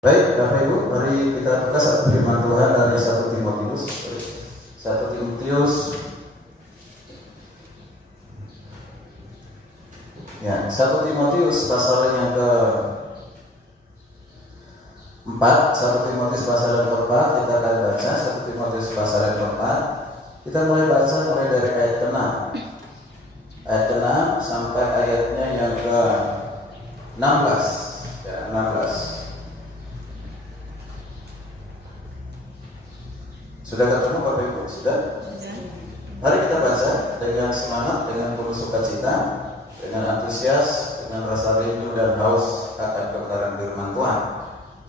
Baik, Bapak Ibu, mari kita buka satu firman Tuhan dari 1 Timotius. 1 Timotius ya, 1 Timotius pasal yang ke-4. 1 Timotius pasal yang ke-4 kita akan baca. 1 Timotius pasal yang ke-4 kita mulai baca dari ayat ke-6. Ayat ke-6 sampai ayatnya yang ke-16 ya, 16. Sudah ketemu Bapak Ibu? Sudah? Mari kita baca dengan semangat, dengan penuh sukacita, dengan antusias, dengan rasa rindu dan haus akan kebenaran firman Tuhan.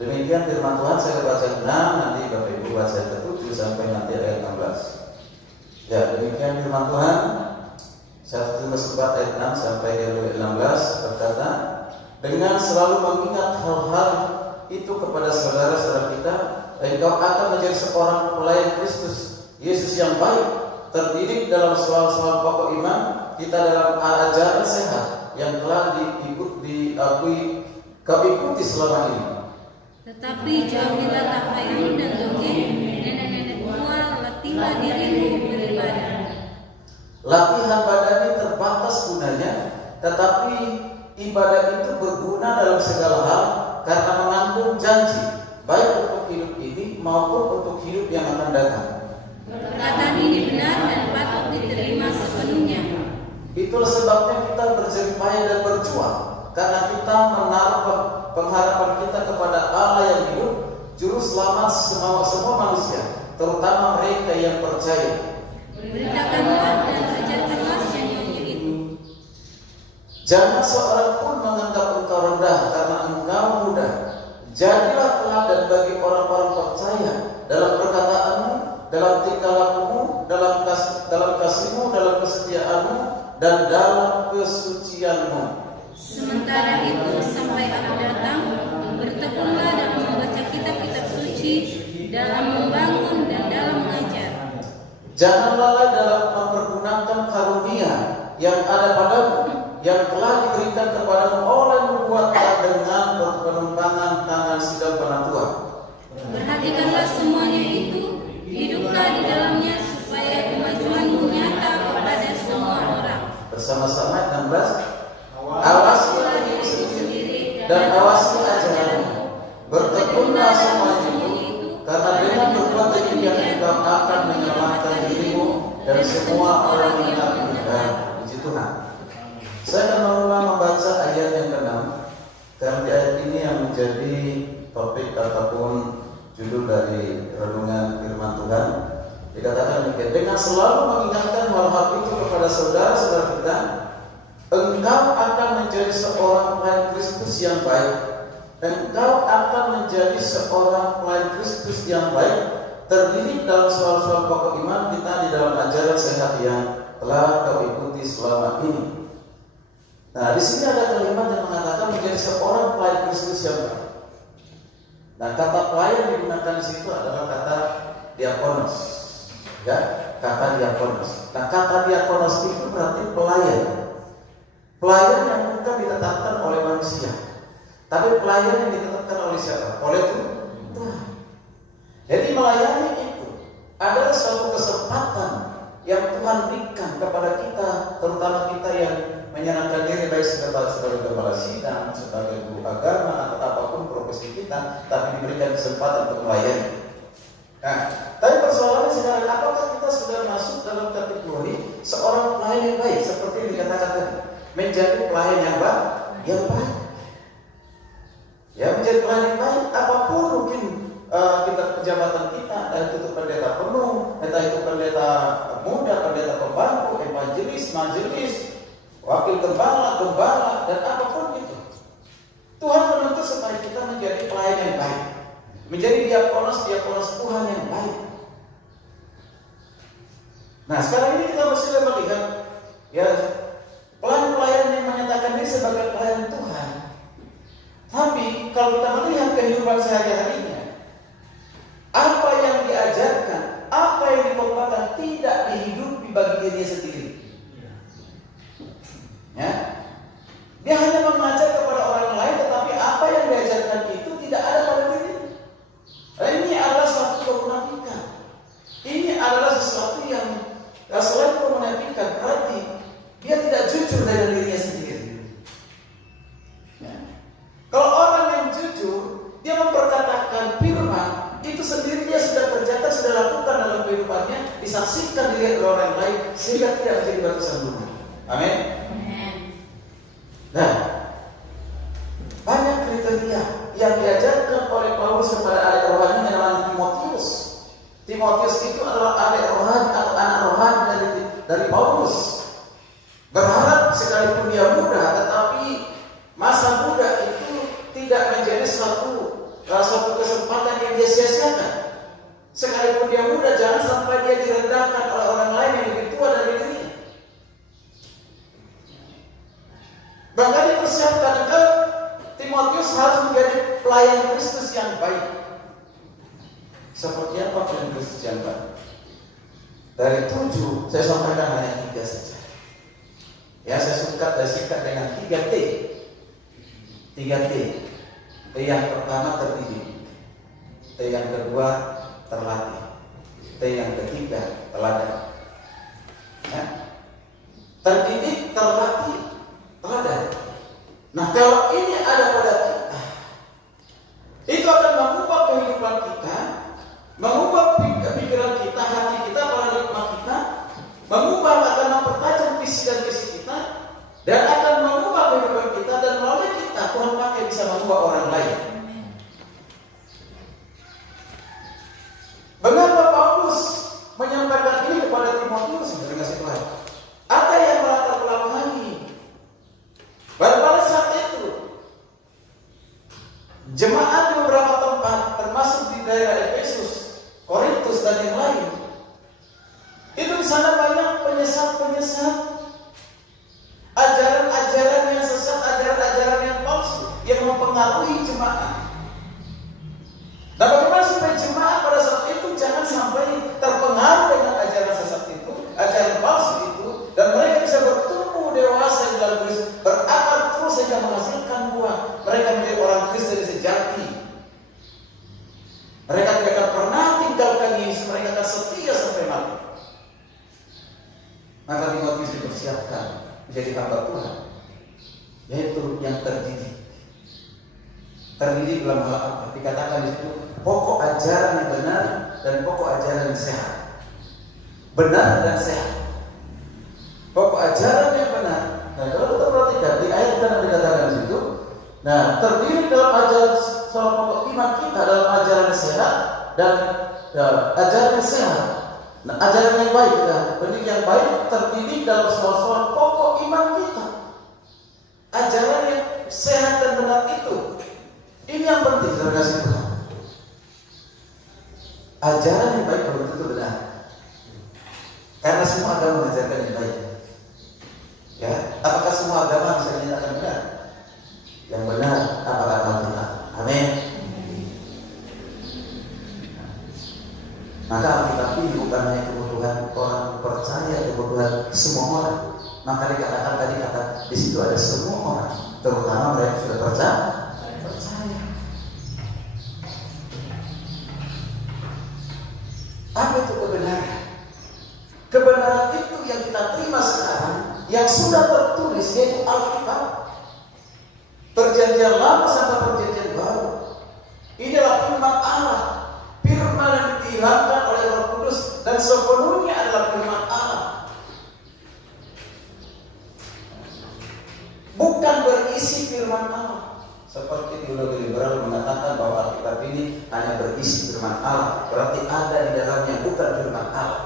Demikian firman Tuhan saya baca 6, nanti Bapak Ibu baca ke-7 sampai nanti ayat 16. Ya, demikian firman Tuhan. 1 Timotius 4 ayat 6 sampai ayat 16 berkata, dengan selalu mengingat hal-hal itu kepada saudara-saudara kita, engkau akan menjadi seorang pelayan Kristus Yesus yang baik, terdidik dalam soal-soal pokok iman kita dalam ajaran sehat yang telah kau ikuti selama ini. Tetapi jauhilah takhayul dan dongeng nenek-nenek tua, latihlah dirimu beribadah. Latihan badani terbatas gunanya, tetapi ibadah itu berguna dalam segala hal karena mengandung janji, baik untuk hidup ini maupun untuk hidup yang akan datang. Perkataan ini benar dan patut diterima sepenuhnya. Itulah sebabnya kita berjeripaya dan berjuang, karena kita menaruh pengharapan kita kepada Allah yang hidup, juru selamat semua manusia, terutama mereka yang percaya. Beritakanlah dan ajarkanlah semuanya itu. Jangan seorang pun menganggap engkau rendah karena engkau muda. Jadilah teladan bagi orang-orang percaya dalam perkataanmu, dalam tingkah lakumu, dalam kasihmu, dalam kesetiaanmu, dan dalam kesucianmu. Sementara itu sampai aku datang, bertekunlah dalam membaca kitab-kitab suci, dalam membangun dan dalam mengajar. Jangan lalai dalam mempergunakan karunia yang ada padamu, yang telah diberikan kepadamu oleh nubuat dengan penumpangan tangan sidang penatua. Perhatikanlah semuanya itu, hiduplah di dalamnya supaya kemajuanmu nyata kepada semua orang. Bersama-sama 16. Awasilah diri sendiri dan awasi ajaranmu. Bertekunlah semua itu, karena dengan berbuat demikian engkau akan menyelamatkan dirimu dan semua orang yang akan mendengar. Puji Tuhan. Saya akan mengulang membaca ayat yang ke-6, karena di ayat ini yang menjadi topik ataupun judul dari renungan firman Tuhan. Dikatakan demikian, dengan selalu mengingatkan hal-hal itu kepada saudara-saudara kita, engkau akan menjadi seorang pelayan Kristus yang baik. Engkau akan menjadi seorang pelayan Kristus yang baik, terdidik dalam soal-soal pokok iman kita di dalam ajaran sehat yang telah kau ikuti selama ini. Nah, di sini ada kalimat yang mengatakan menjadi seorang pelayan Kristus yang baik. Nah, kata pelayan digunakan di situ adalah kata diakonos, ya, kata diakonos. Nah, kata diakonos itu berarti pelayan. Pelayan yang bukan ditetapkan oleh manusia, tapi pelayan yang ditetapkan oleh siapa? Oleh Tuhan. Jadi melayani itu adalah suatu kesempatan yang Tuhan berikan kepada kita, terutama kita yang menyerahkan diri baik sebagai kepala sidang, sebagai guru agama atau apapun profesi kita, tapi diberikan kesempatan untuk melayani. Nah, tapi persoalannya sekarang, apakah kita sudah masuk dalam kategori seorang pelayan yang baik seperti yang dikatakan tadi, menjadi pelayan yang baik, ya, menjadi pelayan yang baik, apapun mungkin kita jabatan kita, entah itu pendeta penuh, entah itu pendeta muda, pendeta pembantu, evangelis, majelis, wakil gembala, dan apapun itu. Tuhan menuntut supaya kita menjadi pelayan yang baik, menjadi diakonos Tuhan yang baik. Nah, sekarang ini kita mesti melihat, ya, pelayan yang menyatakan diri sebagai pelayan Tuhan. Tapi kalau kita melihat kehidupan sehari-harinya, apa yang diajarkan, apa yang dikembangkan tidak dihidupi bagi dirinya sendiri. Ya, dia hanya mengajar kepada orang lain, tetapi apa yang diajarkan itu tidak ada pada diri. memperkatakan firman itu sendiri dia sudah kerjakan, sudah lakukan dalam kehidupannya, disaksikan dilihat oleh orang lain, sehingga tidak menjadi batu sandungan. Amin. Nah, banyak kriteria yang diajarkan oleh Paulus kepada adik rohani yang namanya Timotius. Timotius itu adalah adik rohani atau anak rohani dari Paulus. Berharap sekalipun dia muda, tetapi masa muda itu tidak menjadi suatu kesempatan yang dia sia-siakan. Sekalipun dia muda, jangan sampai dia direndahkan oleh orang lain yang lebih tua dari dirinya. Bahkan dipersiapkan agar Timotius harus menjadi pelayan Kristus yang baik. Seperti apa pelayan Kristus yang baik? Dari 7, saya sampaikan hanya 3 saja. Ya, saya singkat dengan 3T. 3T. T yang pertama terdidik, T yang kedua terlatih, T yang ketiga teladan. Ya. Terdidik, terlatih, teladan. Nah, kalau ini ada pada kita, itu akan mengubah kehidupan kita, mengubah pikiran kita, hati kita, paradigma kita, mengubah, akan mempertajam visi dan misi kita, dan akan mengubah kehidupan kita, dan melalui kita Tuhan pakai bisa mengubah orang lain. Mengapa Paulus menyampaikan ini kepada Timotius? Kasih Tuhan. Ada yang melatar belakangi. Pada saat itu, jemaat di beberapa tempat, termasuk di daerah Efesus, Korintus dan yang lain, itu di sana banyak penyesat-penyesat, ajaran-ajaran yang sesat, ajaran-ajaran yang palsu yang mempengaruhi jemaat. Nah, bagaimana supaya jemaat pada saat itu jangan sampai terpengaruh dengan ajaran sesat itu, ajaran palsu itu, dan mereka bisa bertumbuh dewasa di dalam Kristus, berakar terus sehingga menghasilkan buah. Mereka menjadi orang Kristen sejati. Mereka tidak akan pernah tinggalkan Yesus, mereka akan setia sampai mati. Maka Timotius dipersiapkan menjadi hamba Tuhan, yaitu yang terdidik. Terdidik dalam hal apa? Dikatakan di situ pokok ajaran yang benar dan pokok ajaran yang sehat. Benar dan sehat. Pokok ajaran yang benar. Nah, kalau kita perhatikan di ayat yang dikatakan di situ, nah, terdidik dalam ajaran soal pokok iman kita dalam ajaran yang sehat dan ajaran yang sehat. Nah, ajaran yang baik, pendidik yang baik terdidik dalam soal pokok iman kita. Ajaran yang sehat dan benar itu, ini yang penting, saya kasih Tuhan. Ajaran yang baik belum tentu benar, karena semua agama mengajarkan yang baik. Ya, apakah semua agama bisa dinyatakan benar? Yang benar apakah Alkitab? Amin. Maka Alkitab ini bukan hanya kebutuhan orang percaya, kebutuhan semua orang. Maka dikatakan tadi kata di situ ada semua orang, terutama mereka sudah percaya. Apa itu kebenaran? Kebenaran itu yang kita terima sekarang, yang sudah tertulis, yaitu Alkitab. Perjanjian lama sampai perjanjian baru. Inilah firman Allah, firman yang diilhamkan oleh Roh Kudus dan sepenuhnya adalah firman Allah. Bukan berisi firman Allah. Seperti teologi liberal mengatakan bahwa Alkitab ini hanya berisi firman Allah, berarti ada di dalamnya bukan firman Allah.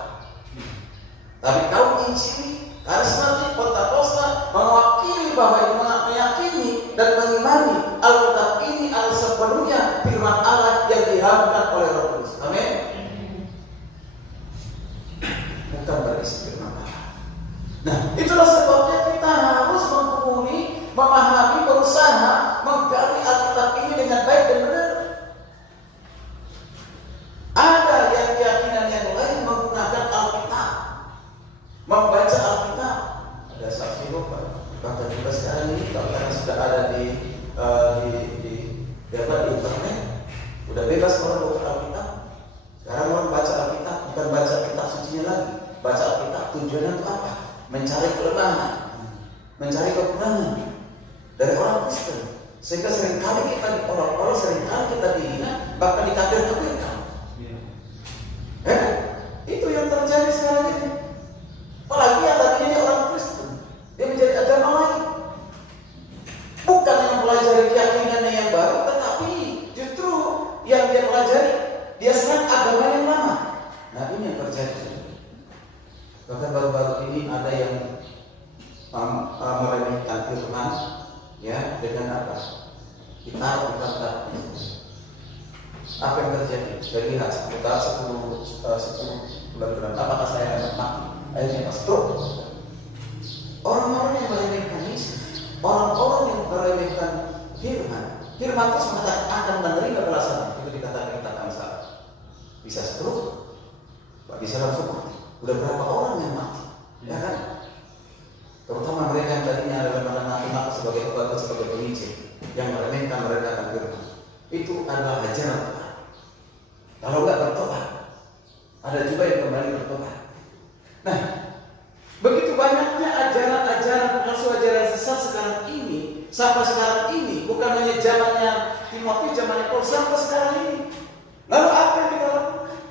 Tapi kaum Injili, karismatik, Pentakosta mewakili bahwa meyakini dan mengimani Alkitab ini adalah sepenuhnya firman Allah yang diilhamkan oleh Roh Kudus. Amin. Bukan berisi firman Allah. Nah, itulah sebabnya kita harus menghubungi, memahami, berusaha menggali Alkitab ini dengan baik dan benar. Ada yang keyakinan yang lain menggunakan Alkitab, membaca Alkitab. Ada saksi lupa. Bahkan juga sekarang ini karena sudah ada di internet, sudah bebas orang baca Alkitab. Sekarang orang baca Alkitab bukan baca kitab sucinya lagi. Baca Alkitab tujuannya untuk apa? Mencari kelemahan, mencari kekurangan dari orang Kristen, sehingga seringkali kita dihina dikafir-kafirkan. Itu yang terjadi sekarang ini. Apalagi yang tadinya orang Kristen, dia menjadi agama lain. Bukan yang mempelajari keyakinannya yang baru, tetapi justru yang dia pelajari, dia serang agama yang lama. Nah, ini yang terjadi. Bahkan baru-baru ini ada yang meremehkan firman, ya, dengan apa? Ditaruh di pantat. Apa yang terjadi? Dari lihat sekitar 10 bulan. Apakah saya akan mati? Akhirnya stroke. Orang-orang yang meremehkan Yesus, orang-orang yang meremehkan firman itu mengatakan akan menerima balasan. Itu dikatakan kita akan salah. Bisa stroke, bisa langsung mati. Udah berapa orang yang mati? Ya kan? Terutama mereka yang tadinya adalah mengaku-ngaku sebagai Tuhan atau sebagai pemimpin, yang meremehkan meremehkan firman. Itu adalah ajaran Tuhan. Kalau enggak bertobat, ada juga yang kembali bertobat. Nah, begitu banyaknya ajaran-ajaran palsu, ajaran sesat sekarang ini, sampai sekarang ini, bukan hanya zamannya Timotius, zamannya Paulus, sampai sekarang ini. Lalu apa yang kita lakukan?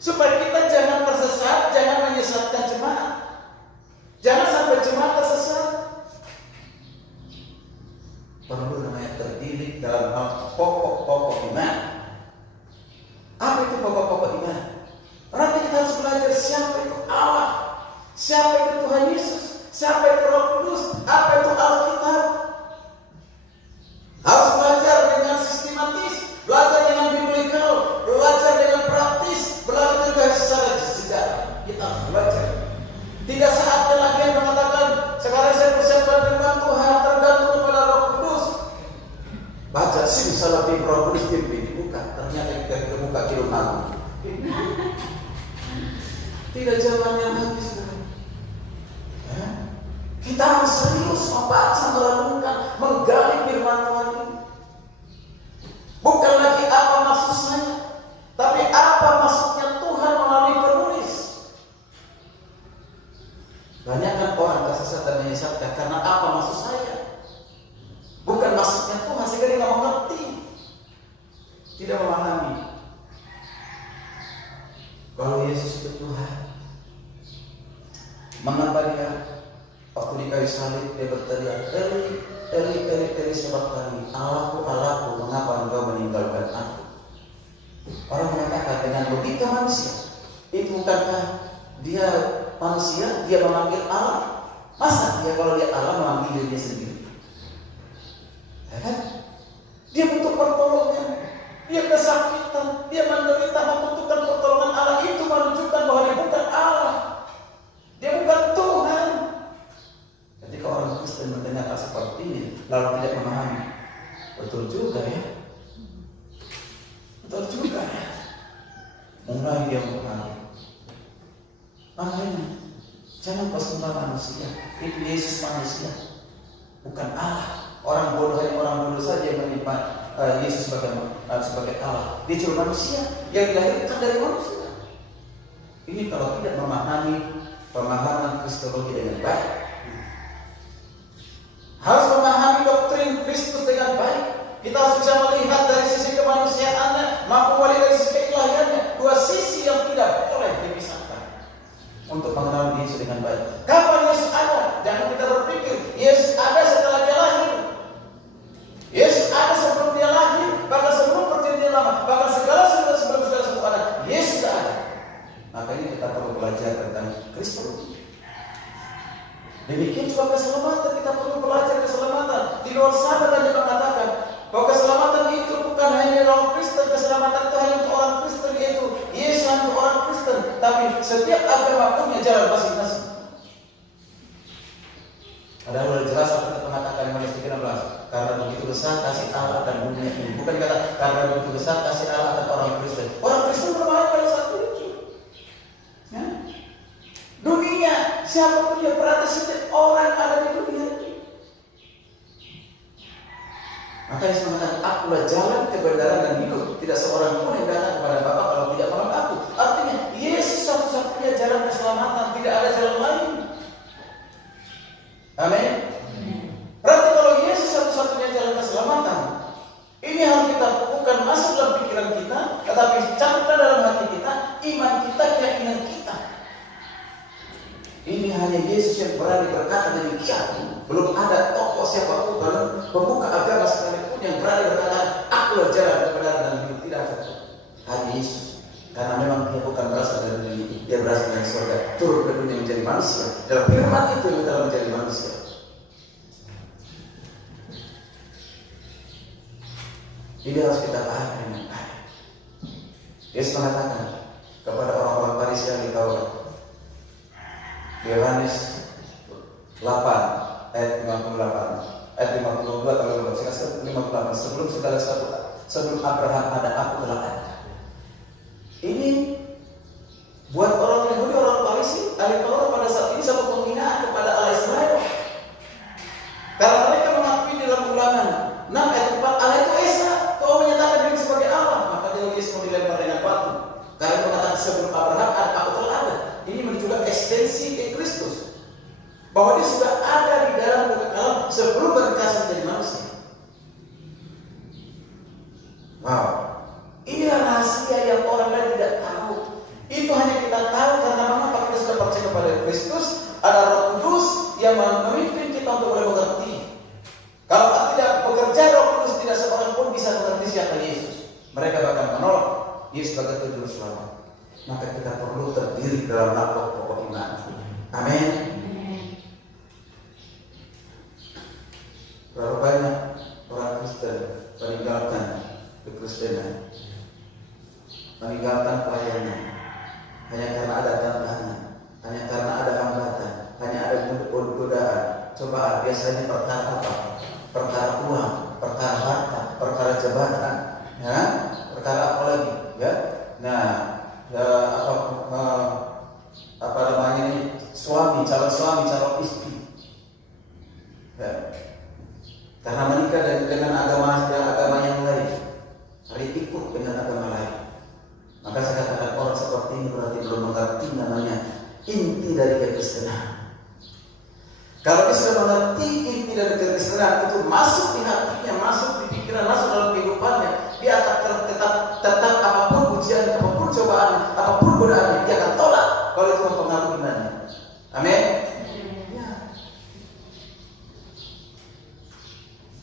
Supaya kita jangan tersesat, jangan menyesatkan jemaat. Jangan sampai jemaat tersesat. Perlu namanya terdidik dalam pokok-pokok iman. Apa itu pokok-pokok iman? Nanti kita harus belajar siapa itu Allah, siapa itu Tuhan Yesus, siapa itu Roh Kudus, apa itu Alkitab. Harus belajar dengan sistematis, belajar dengan biblical, belajar dengan praktis, belajar juga secara sejarah. Kita harus belajar. Tidak saatnya lagi yang mengatakan sekarang saya persiapkan firman Tuhan tergantung kepada Roh Kudus. Baca sih salah di Roh Kudus dibuka, ternyata kita kebuka kirim aku. Tidak zamannya lagi sekarang. Kita harus serius membaca, merenungkan, menggali firman Tuhan ini. Bukan lagi apa maksud saya, tapi apa maksudnya Tuhan melalui penulis. Banyak kan orang tersesat dan menyesatkan karena apa maksud saya, bukan maksudnya Tuhan, sehingga dia nggak mengerti, tidak memahami. Kalau Yesus itu Tuhan, mengapa dia waktu di kayu salib dia berteriak, Eli sebabtani, Allahku, mengapa engkau meninggalkan aku? Orang mengatakan dengan logika manusia, itu bukankah dia manusia, dia memanggil Allah? Masa dia kalau dia Allah memanggil dirinya sendiri? Ya kan? Dia butuh pertolongan, dia kesakitan, dia menderita membutuhkan pertolongan Allah. Itu menunjukkan bahwa dia bukan Allah, dia bukan Tuhan. Ketika orang Kristen mendengar seperti ini lalu tidak memahami, betul juga ya, mulai dia memahami. Makanya jangan kau sembah manusia, itu Yesus manusia, bukan Allah. Orang bodoh saja yang menyembah Yesus sebagai Allah. Dia cuma manusia yang dilahirkan dari manusia. Ini kalau tidak memahami pemahaman Kristologi dengan baik, harus memahami doktrin Kristus dengan baik. Kita harus bisa melihat dari sisi kemanusiaannya, mampu melihat dari sisi keilahiannya. Dua sisi yang tidak boleh dipisahkan untuk mengenal Yesus dengan baik. Kapan Yesus ada? Jangan kita berpikir Yesus ada setelah dia lahir. Yesus ada sebelum dia lahir, bahkan sebelum perjanjian lama, bahkan sebelum segala sesuatu ada. Yesus sudah ada. Maka ini kita perlu belajar tentang Kristus. Demikian juga keselamatan, kita perlu belajar keselamatan. Di luar sana tadi mengatakan bahwa keselamatan itu bukan hanya orang Kristen, keselamatan itu hanya untuk orang Kristen, yaitu Yesus untuk orang Kristen. Tapi setiap agama punya jalan masing-masing. Ada udah jelas apa kita mengatakan Yohanes 3:16, karena begitu besar kasih Allah dan dunia ini. Bukan kata karena begitu besar kasih Allah dan orang Kristen. Orang Kristen berbahaya pada saat itu. Ya? Dunia, siapapun dia, berarti setiap orang ada di dunia ini. Maka Yesus mengatakan, akulah jalan, kebenaran dan hidup. Tidak seorang pun yang datang kepada Bapa kalau tidak melalui aku. Artinya Yesus satu-satunya jalan keselamatan, tidak ada jalan lain. Amin. Berarti kalau Yesus satu-satunya jalan keselamatan, ini harus kita bukan masuk Tetapi camkan dalam hati kita, iman kita, keyakinan kita. Ini hanya Yesus yang berani berkata demikian. Belum ada tokoh siapapun dalam pemuka agama sekalipun yang berani berkata, akulah jalan, kebenaran dan hidup. Tidak ada. Hanya Yesus. Karena memang dia bukan berasal dari dunia, dia berasal dari surga, turun ke dunia menjadi manusia. Dalam firman itu yang telah menjadi manusia. Ini harus kita pahami dengan baik. Yesus mengatakan kepada orang-orang Farisi yang di Taurat, Yohanes 8 ayat 58, ayat 52 kalau 58, sebelum segala sesuatu, sebelum Abraham ada, aku telah ada. Ini buat orang Yahudi, orang Farisi, ahli Taurat pada saat ini satu penghinaan kepada Allah Israel. Karena mereka mengakui dalam Ulangan 6 ayat 4, Allah itu Esa, kau menyatakan diri sebagai Allah, maka dia Yesus mau dilempar dengan batu. Karena mengatakan sebelum Abraham ada, aku telah ada. Ini menunjukkan ekstensi Kristus, bahwa dia sudah ada di dalam kekekalan sebelum berkasih menjadi manusia. Wow, inilah rahasia yang orang lain tidak tahu. Itu hanya kita tahu karena mengapa kita sudah percaya kepada Kristus, ada Roh Kudus yang memimpin kita untuk boleh mengerti. Kalau tidak bekerja Roh Kudus, tidak seorang pun bisa mengerti siapa Yesus. Mereka bahkan menolak Yesus sebagai Juru Selamat. Maka kita perlu terdiri dalam pokok iman. Amin. Berapa banyak orang Kristen meninggalkan kekristenan, meninggalkan pelayanan hanya karena ada tantangan, hanya karena ada hambatan, hanya ada godaan, cobaan. Biasanya perkara apa? Perkara uang, perkara harta, perkara jabatan, ya, perkara apa lagi? Ya, nah, ya, apa namanya ini? Suami, calon istri. Ya. Karena menikah dengan agama yang lain, hari ikut dengan agama lain. Maka saya katakan orang seperti ini berarti belum mengerti namanya inti dari kekristenan. Kalau dia sudah mengerti inti dari kekristenan, itu masuk di hatinya, masuk di pikiran, masuk dalam kehidupannya, dia akan tetap apapun ujian, apapun cobaan, apapun godaannya, dia akan tolak kalau itu mempengaruhi imannya. Amin.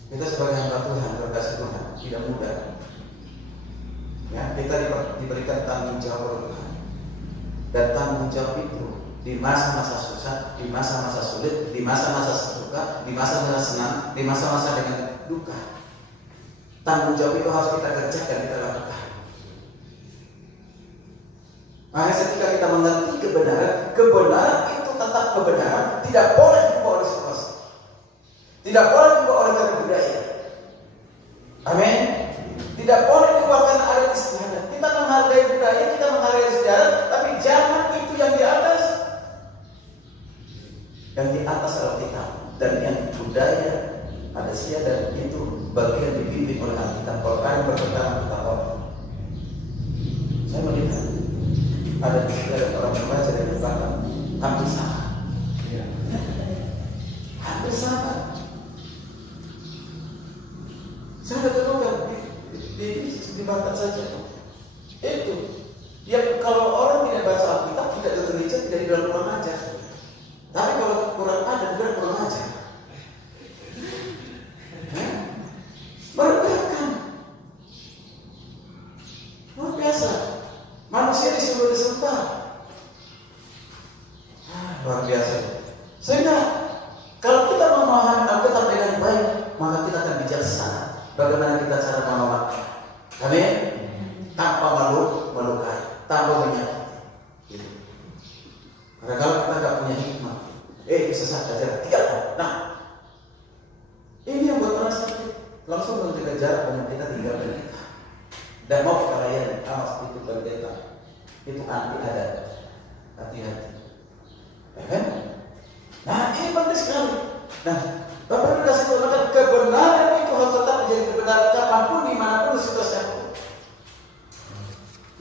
Kita sebagai hamba Tuhan, berkasih Tuhan, tidak mudah. Ya, kita diberikan tanggung jawab oleh Tuhan. Dan tanggung jawab itu di masa-masa susah, di masa-masa sulit, di masa-masa suka, di masa-masa senang, di masa-masa dengan duka. Tanggung jawab itu harus kita kerjakan, kita lakukan. Maka ketika kita mengerti kebenaran itu tetap kebenaran, tidak boleh dibawa oleh situasi, tidak boleh dibawa oleh budaya. Amin. Tidak boleh dibawa karena adat istiadat. Kita menghargai budaya, kita menghargai sejarah, tapi jangan itu yang di atas. Yang di atas adalah kita, dan yang budaya ada dan itu bagian dibimbing oleh Alkitab. Kalau kalian bertentangan kita orang, saya melihat ada orang membaca dari belakang hampir sama, hampir sama. Saya ada temukan di Batak saja itu. Ya kalau orang tidak baca Alkitab, tidak ke gereja, tidak di dalam kurang ajar. Tapi kalau kurang ada, dia kurang ajar. Merendahkan. Luar biasa. Manusia disuruh disembah. Luar biasa. Sehingga kalau kita memahami Alkitab dengan baik, maka kita akan bijaksana. Bagaimana kita cara menolaknya? Amin. Tanpa melukai, tanpa menyakiti. Gitu. Karena kalau kita tidak punya hikmah, sesat aja, tidak. Nah, ini yang buat orang sakit. Langsung menjaga jarak dengan kita tinggalkan kita. Dan mau kita layani, awas itu berbeda. Itu anti adat. Hati-hati. Ya kan? Nah, ini penting sekali. Nah, Bapak kasih tahu kebenaran itu harus tetap menjadi kebenaran kapanpun, dimanapun, situasi apapun.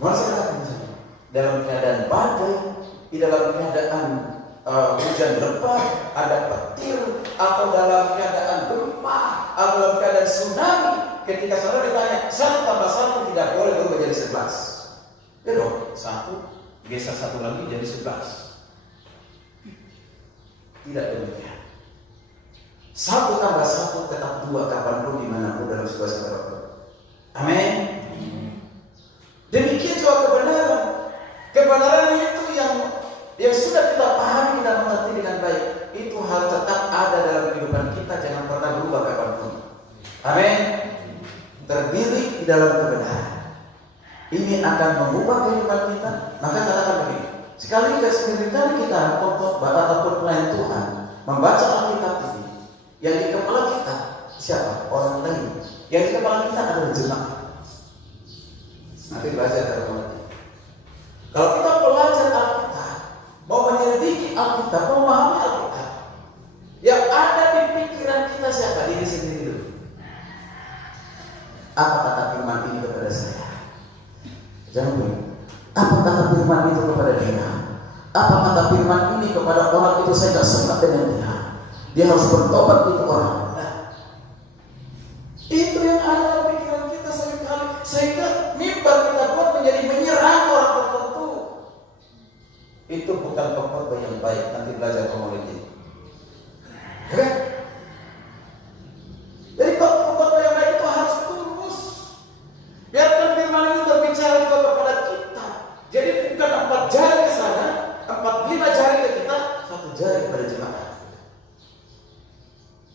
Mau saya katakan misalnya, dalam keadaan badai, di dalam keadaan hujan lebat, ada petir, atau dalam keadaan gempa, atau dalam keadaan tsunami, ketika saudara ditanya 1 tambah 1 tidak boleh berubah jadi 11. Ya dong, 1 geser 1 lagi jadi 11. Tidak demikian. 1 tambah 1 tetap 2 kapanpun dimanapun dalam situasi apapun. Amin. Demikian juga kebenaran. Kebenaran itu yang sudah kita pahami dan mengerti dengan baik, itu harus tetap ada dalam kehidupan kita, jangan pernah berubah kapanpun. Amin. Terdiri di dalam kebenaran. Ini akan mengubah kehidupan kita. Maka katakan begini, sekali kita khotbah ataupun pelayan Tuhan membaca Alkitab ini, yang di kepala kita siapa? Orang lain. Yang di kepala kita adalah jemaat. Nanti belajar dari mulai. Kalau kita belajar Alkitab, mau menyelidiki Alkitab, mau memahami Alkitab, yang ada di pikiran kita siapa? Diri sendiri dulu. Apa kata firman ini kepada saya? Jangan lupa. Apa kata firman itu kepada dia? Apa kata firman ini kepada orang itu? Saya tidak suka dengan dia. Dia harus bertobat itu orang. Nah, itu yang ada dalam pikiran kita seringkali, sehingga mimbar kita buat menjadi menyerang orang tertentu. Itu bukan pengkhotbah yang baik. Nanti belajar komuniti. Oke? Jadi pengkhotbah yang baik itu harus tulus. Biarkan firman itu berbicara juga kepada kita. Jadi bukan 4 jari ke sana, 4-5 jari ke kita, 1 jari kepada jemaat.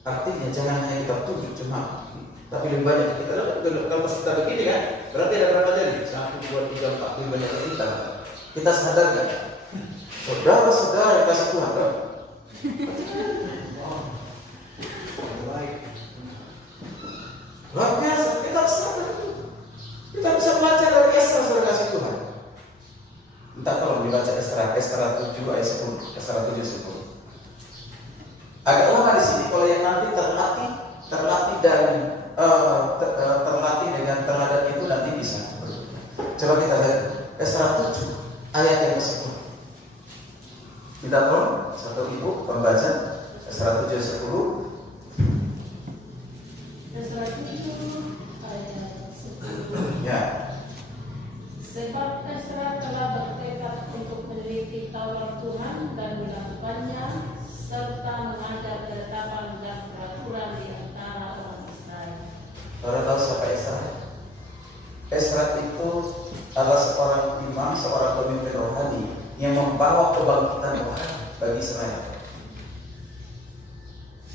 Artinya jangan hanya kita tunjuk jemaat, tapi lebih banyak kita. Kalau kita begini kan, berarti ada berapa jari? 1, 2, 3, 4, 5 jari kita sadar kan? Saudara-saudara kasih Tuhan kan? Luar biasa, kita sadar. Kita bisa belajar dari Esra, saudara kasih Tuhan. Entah tolong dibaca Esra 7 ayat 10, Esra 7 10. Agak lama di sini kalau yang nanti terlatih dan terlatih dengan teladan itu nanti bisa. Coba kita lihat Esra 7 ayat yang 10. Kita tolong satu ibu pembaca Esra 7 10. Esra 7 ayat 10. Ya. Sebab Esra telah bertekad untuk meneliti Taurat Tuhan dan melakukannya, serta mengajar ketetapan dan peraturan di antara orang Israel. Saudara tahu siapa Esra? Esra itu adalah seorang imam, seorang pemimpin rohani yang membawa kebangkitan rohani bagi Israel.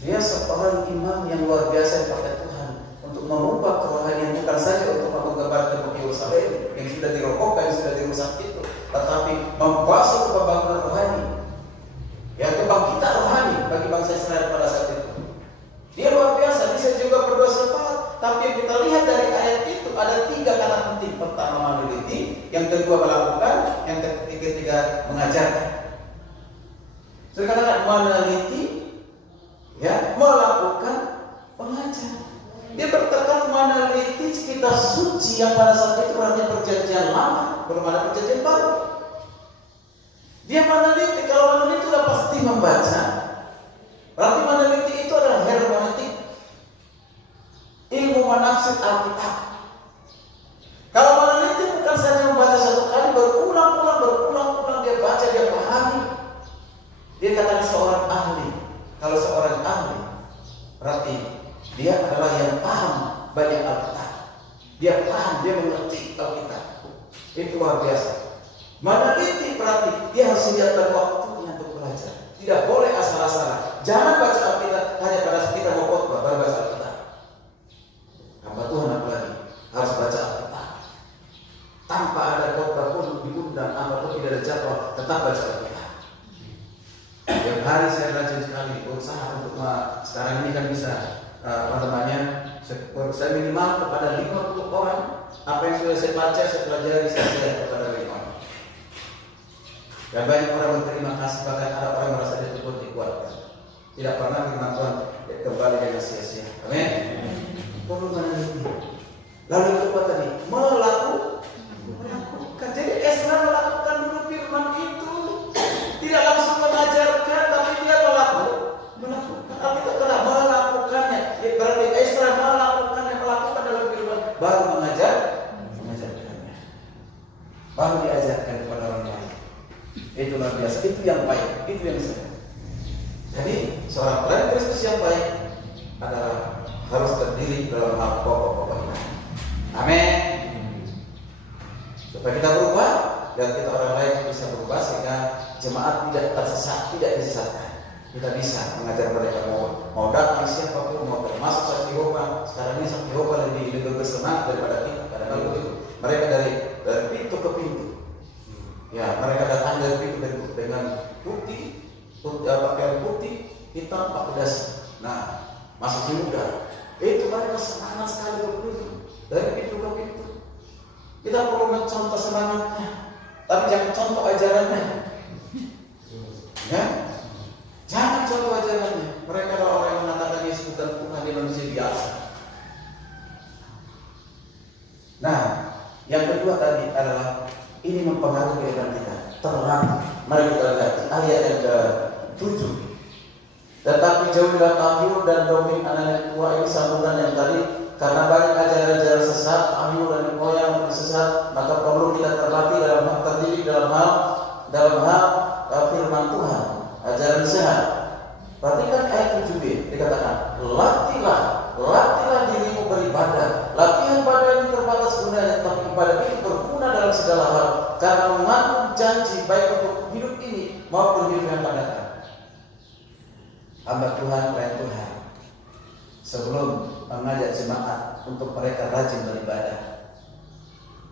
Dia seorang imam yang luar biasa dipakai Tuhan untuk mengubah kerohanian, bukan saja untuk menggambarkan bumi Yerusalem yang sudah dirobohkan, yang sudah dirusak itu, tetapi membasuh pembangunan rohani, yaitu kebangkitan rohani bagi bangsa Israel pada saat itu. Dia luar biasa, bisa juga berdoa syafaat. Tapi yang kita lihat dari ayat itu ada 3 kata penting. Pertama meneliti, yang kedua melakukan, yang ketiga mengajarkan. Saya katakan meneliti, ya, melakukan, mengajar. Dia bertekad meneliti kitab suci yang pada saat itu artinya perjanjian lama, belum ada perjanjian baru. Dia meneliti, kalau meneliti sudah pasti membaca. Berarti meneliti itu adalah hermeneutik, ilmu menafsir Alkitab. Kalau meneliti bukan saja membaca satu kali, berulang-ulang dia baca, dia pahami. Dia katakan seorang ahli. Kalau seorang ahli, berarti dia adalah yang paham banyak Alkitab. Dia paham, dia mengerti Alkitab. Itu luar biasa. Meneliti berarti dia harus sediakan waktunya untuk belajar. Tidak boleh asal-asalan. Jangan baca Alkitab hanya pada saat kita mau khotbah baru baca Alkitab. Hamba Tuhan apalagi harus baca Alkitab. Tanpa ada khotbah pun diundang, apapun tidak ada jadwal, tetap baca Alkitab. Yang hari saya rajin sekali berusaha untuk sekarang ini kan bisa saya minimal kepada 50 orang. Apa yang sudah saya baca, saya pelajari, saya share kepada 5 orang. Dan banyak orang berterima kasih, bahkan ada orang yang merasa dikuatkan. Tidak pernah firman Tuhan kembali dengan sia-sia. Amin. Perlu meneliti. Lalu yang kedua tadi, melakukan. Jadi Esra melakukan dulu firman itu. Tidak langsung mengajarkan, tapi dia melakukan. Alkitab telah melakukannya. Berarti Esra melakukan dalam kehidupan, baru mengajarkannya. baru diajarkan kepada orang lain. Itu luar biasa, itu yang baik, itu yang sehat. Jadi seorang pelayan Kristus yang baik adalah harus terdiri dalam hal pokok-pokok iman. Amin. Supaya kita berubah dan kita orang lain bisa berubah sehingga jemaat tidak tersesat, tidak disesatkan. Kita bisa mengajar mereka mau datang siapapun, mau termasuk saksi Yehova. Sekarang ini saksi Yehova lebih bersemangat daripada kita. Kadang-kadang begitu. Mereka dari pintu ke pintu. Ya, mereka datang dari pintu ke pintu dengan pakaian putih, hitam, pakai dasi. Nah, masuk juga. Itu mereka semangat sekali berkeliling dari pintu ke pintu. Kita perlu mencontoh semangatnya, tapi jangan contoh ajarannya. Ya, jangan contoh ajarannya. Mereka adalah orang yang mengatakan Yesus bukan Tuhan di manusia biasa. Nah, yang kedua tadi adalah ini mempengaruhi kehidupan kita. Terang, mari kita lihat ayat yang ke-7. Tetapi jauhilah tahyul dan doming anak tua, ini sambungan yang tadi. Karena banyak ajaran-ajaran sesat, tahyul dan moyang sesat, maka perlu kita terlatih dalam hal terdiri dalam hal firman Tuhan, ajaran sehat. Perhatikan ayat 7b, dikatakan, latihlah dirimu beribadah. Latihan badan terbatas gunanya, tapi ibadah itu berguna dalam segala hal, karena mengandung janji baik untuk hidup ini maupun hidup yang akan datang. Hamba Tuhan, pelayan Tuhan, sebelum mengajak jemaat untuk mereka rajin beribadah,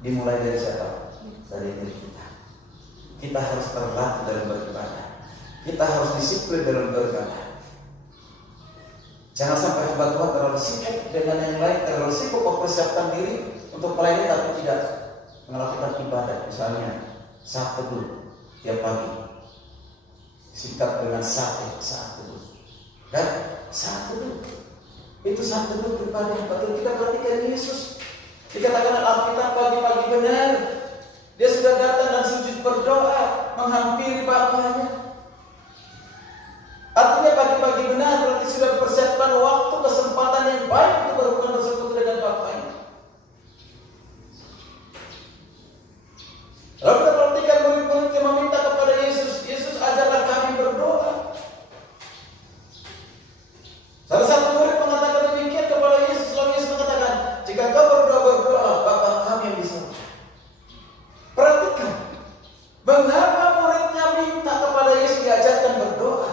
dimulai dari siapa? Dari diri kita. Kita harus terlatih dalam beribadah. Kita harus disiplin dalam beribadah. Jangan sampai hamba Tuhan terlalu sibuk dengan yang lain, terlalu sibuk mempersiapkan diri untuk melayani tapi tidak melakukan ibadah. Misalnya saat teduh tiap pagi, singkat dengan saat teduh. Dan saat teduh itu saat teduh beribadah. Betul, kita perhatikan Yesus. Dikatakan Alkitab pagi-pagi benar, dia sudah datang dan sujud berdoa menghampiri Bapaknya. Artinya pagi-pagi benar berarti sudah mempersiapkan waktu, kesempatan yang baik untuk berhubungan bersekutu dengan Bapaknya. Lalu kita perhatikan murid-murid yang meminta kepada Yesus, Yesus ajarlah kami berdoa. Salah satu murid mengatakan demikian kepada Yesus, lalu Yesus mengatakan, jika kau berdoa, Bapa kami yang di surga. Perhatikan, mengapa muridnya minta kepada Yesus diajarkan berdoa,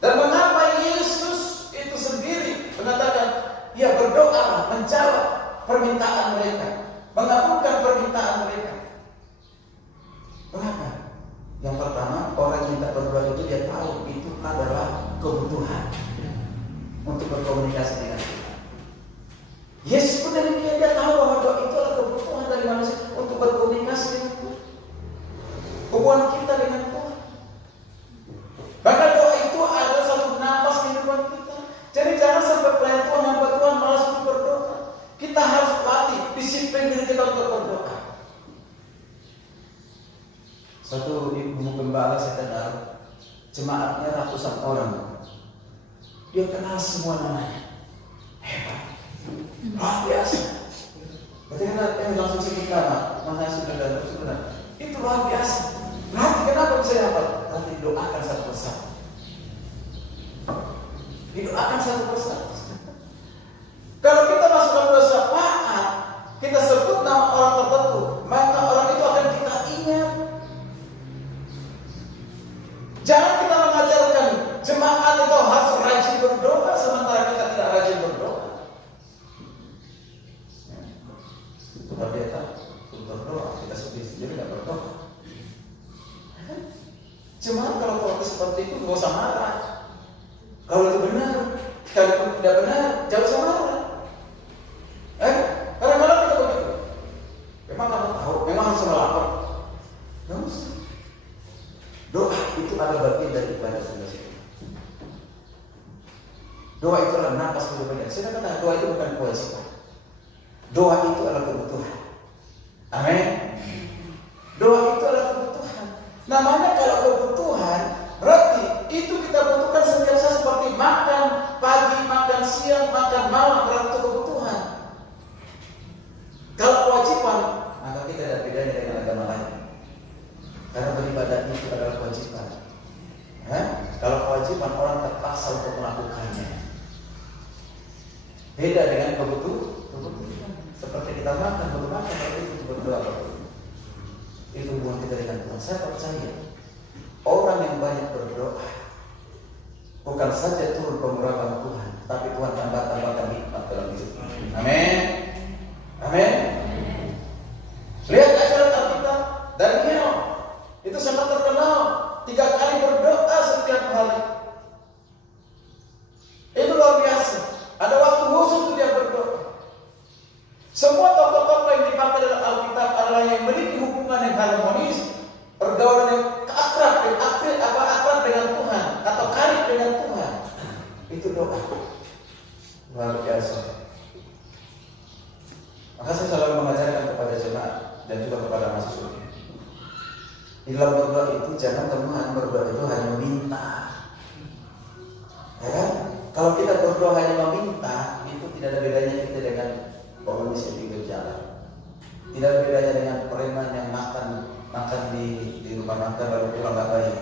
dan mengapa Yesus itu sendiri mengatakan, ya berdoa, menjawab permintaan mereka, mengabulkan permintaan mereka. Mengapa? Yang pertama, orang yang minta berdoa itu dia tahu itu adalah kebutuhan untuk berkomunikasi dengan Tuhan. Yesus pun demikian, dia tahu bahwa doa itu adalah kebutuhan dari manusia untuk berkomunikasi dengan Tuhan, hubungan kita dengan Tuhan. Bahkan doa itu adalah satu napas kehidupan kita. Jadi jangan sampai pelayan Tuhan, hamba Tuhan malas untuk berdoa. Kita harus latih disiplin diri kita untuk berdoa. Satu ibu gembala saya kenal, jemaatnya ratusan orang. Dia kenal semua namanya. Hebat. Luar biasa. Ketika yang langsung sebut nama, mana sudah. Itu luar biasa. Nanti kenapa bisa dapat? Nanti doakan satu persatu. Didoakan satu persatu. Kalau kita masuk dalam dosa syafaat, kita sebut nama orang tertentu, maka orang itu akan kita ingat. Jangan kita mengajarkan jemaat itu harus rajin berdoa sementara kita tidak rajin berdoa. Kalau dia tak berdoa, kita sendiri tidak berdoa. Jemaat kalau protes seperti itu nggak usah marah. Kalau itu benar, sekalipun tidak benar, jangan usah marah. Kadang-kadang kita begitu. Memang kamu tahu, memang harus melapor. Nggak usah. Doa itu adalah bagian dari ibadah sendiri. Doa itu adalah napas kehidupan. Saya katakan doa itu bukan kewajiban. Doa itu adalah kebutuhan. Amin. Doa itu adalah kebutuhan. Namanya kalau kebutuhan, berarti itu kita butuhkan setiap saat seperti makan pagi, makan siang, makan malam, berarti itu kebutuhan. Kalau kewajiban, maka kita tidak bedanya dengan agama lain. Karena beribadah itu adalah kewajiban. Kalau kewajiban orang terpaksa untuk melakukannya. Beda dengan kebutuhan. Seperti kita makan, itu berdoa. Itu hubungan kita dengan Tuhan. Saya percaya orang yang banyak berdoa bukan saja turun pengurapan Tuhan, tapi Tuhan tambah-tambahkan nikmat dalam hidup. Amin. Amin. Lihat ajaran Alkitab, Daniel itu sangat terkenal 3 kali berdoa setiap hari. Itu luar biasa. Ada waktu khusus untuk dia berdoa. Semua tokoh-tokoh yang dipakai dalam Alkitab adalah yang memiliki hubungan yang harmonis, pergaulan yang akrab dengan Tuhan atau karib dengan Tuhan. Itu doa luar biasa. Maka saya selalu mengajarkan kepada jemaat dan juga kepada mahasiswa. Di dalam berdoa itu jangan teman berdoa itu hanya meminta. Ya kan? Kalau kita berdoa hanya meminta, itu tidak ada bedanya kita dengan pengemis yang pinggir jalan. Tidak ada bedanya dengan preman yang makan di rumah makan lalu pulang nggak bayar.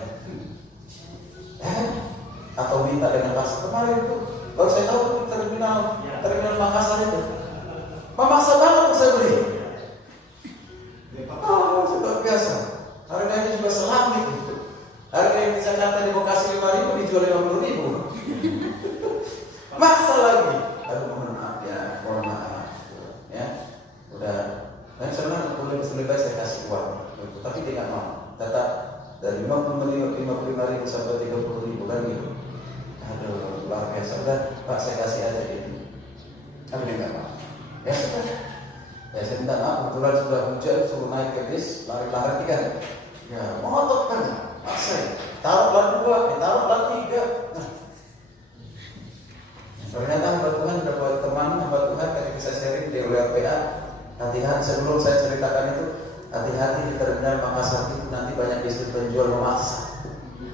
Atau minta dengan pas kemarin itu baru saya tahu di terminal Makassar itu memaksa banget saya beli. Luar biasa. Harganya juga selangit itu. Harga yang di Jakarta di Bekasi 5.000 dijual 50.000. Maksa lagi. Aduh mohon maaf ya, mohon maaf. Ya, udah. Dan sebenarnya boleh lebih baik saya kasih uang, tapi tidak mau. Tetap dari 55.000 sampai 30.000 lagi. Aduh, luar biasa. Udah, Pak saya kasih aja ini. Tapi dia nggak mau. Ya sudah. Ya saya minta maaf, kebetulan sudah hujan, suruh naik ke bis, lari-lari kan. Ya, ngotot kan, maksa. Taruhlah 2, taruhlah 3. Nah. Ternyata hamba Tuhan dapat teman hamba Tuhan ketika saya sharing di WA. Hati-hati sebelum saya ceritakan itu, hati-hati di terminal Makassar itu nanti banyak istri penjual memaksa.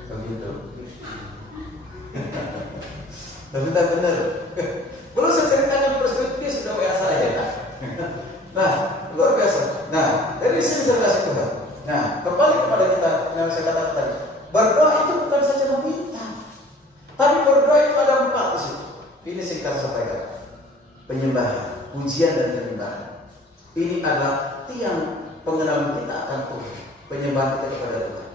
Begitu. Tapi tak benar. Belum saya ceritakan perspektif sudah WA saya. Nah, luar biasa. Nah, dari sini saya kasih Tuhan. Nah, kembali kepada kita yang saya katakan tadi. Berdoa itu bukan saja meminta, tapi berdoa itu ada 4 di situ. Ini saya sampaikan. Penyembahan, pujian dan penyembahan. Ini adalah tiang pengenalan kita akan Tuhan. Penyembahan kita kepada Tuhan.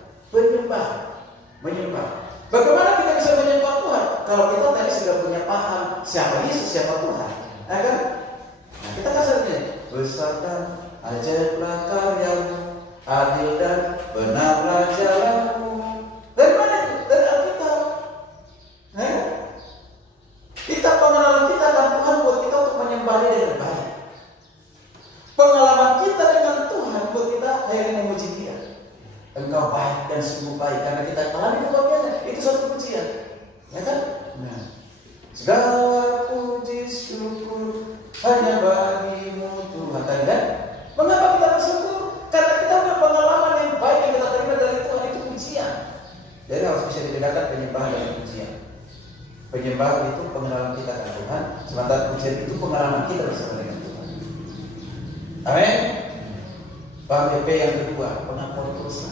Menyembah. Bagaimana kita bisa menyembah Tuhan? Kalau kita tadi sudah punya paham siapa Yesus, siapa Tuhan, ya kan? Nah, kita kasarnya besar dan ajaiblah karyamu, adil dan benarlah jalanmu. Dari mana itu? Dari Alkitab. Kita pengenalan kita akan Tuhan buat kita untuk menyembah Dia dengan baik. Pengalaman kita dengan Tuhan buat kita hanya memuji Dia. Engkau baik dan sungguh baik karena kita alami kebahagiaannya. Itu satu pujian, ya kan? Nah, segala puji syukur hanya bagimu Tuhan. Kan? Mengapa kita bersyukur? Karena kita punya pengalaman yang baik yang kita terima dari Tuhan, itu pujian. Jadi harus bisa dibedakan penyembahan dan pujian. Penyembahan itu pengenalan kita dengan Tuhan, sementara pujian itu pengalaman kita bersama dengan Tuhan. Amin. Bagian P yang kedua, pengakuan dosa.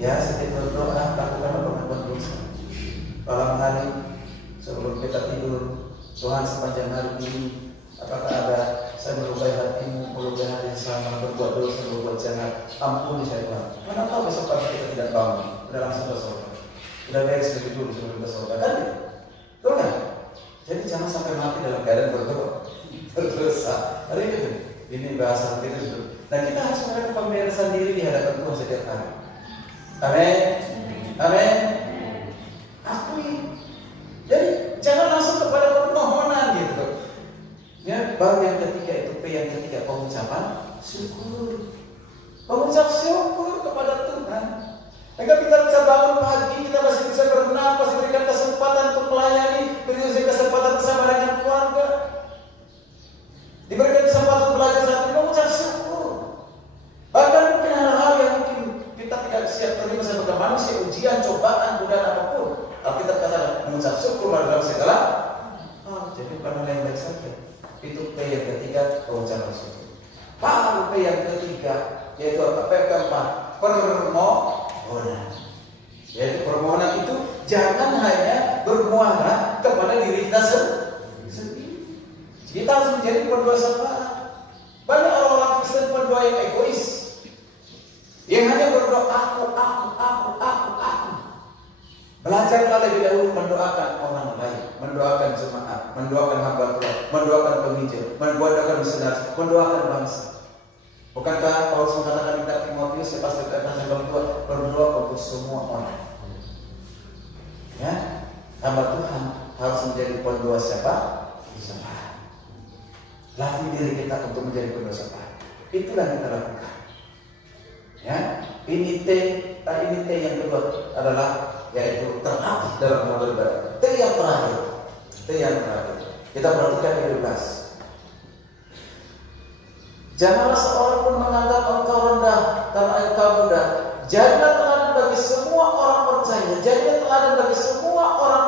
Ya, setiap berdoa lakukanlah pengakuan dosa. Malam hari sebelum kita tidur, Tuhan sepanjang hari ini, apakah ada saya melukai hatimu, melukai hati sesama, berbuat dosa, berbuat jahat, ampuni saya Tuhan. Mana tahu besok pagi kita tidak bangun, udah langsung bersolat. Udah beres lebih dulu sebelum bersolat, kan? Betul kan? Jadi jangan sampai mati dalam keadaan berdosa. Hari ini bahasa kita itu. Nah, kita harus melakukan pemberesan diri di hadapan Tuhan setiap hari. Amin. Amin. Akui. Jadi jangan langsung kepada permohonan gitu. Ya, baru yang ketiga itu P yang ketiga, pengucapan syukur. Pengucap syukur kepada Tuhan. Agar kita bisa bangun pagi, kita masih bisa berenang, masih berikan kesempatan untuk melayani, berikan kesempatan bersama dengan keluarga. Diberikan kesempatan belajar saat ini, mengucap syukur. Bahkan mungkin hal-hal yang mungkin kita tidak siap terima sebagai manusia, ujian, cobaan, godaan apapun. Tapi kita katakan mengucap syukur dalam segala. Jadi bukan hal yang baik saja. Itu P yang ketiga, pengucapan syukur. Baru P yang ketiga, yaitu apa? P yang keempat, permohonan. Yaitu permohonan itu jangan hanya bermuara kepada diri kita sendiri. Kita harus menjadi pendoa syafaat. Banyak orang-orang Kristen pendoa yang egois, yang hanya berdoa aku. Belajarlah lebih dahulu mendoakan orang lain, mendoakan jemaat, mendoakan hamba Tuhan, mendoakan penginjil, mendoakan misionaris, mendoakan bangsa. Bukankah Paulus mengatakan kepada Timotius, saya pasti akan berdoa untuk semua orang. Ya, hamba Tuhan harus menjadi pendoa siapa? Latih diri kita untuk menjadi pendoa syafaat. Itulah yang kita lakukan. Ya, ini T yang kedua adalah yaitu terlatih dalam hal beribadah. T yang terakhir. Kita perhatikan 12. Janganlah seorang pun menganggap engkau rendah karena engkau muda. Jadilah teladan bagi semua orang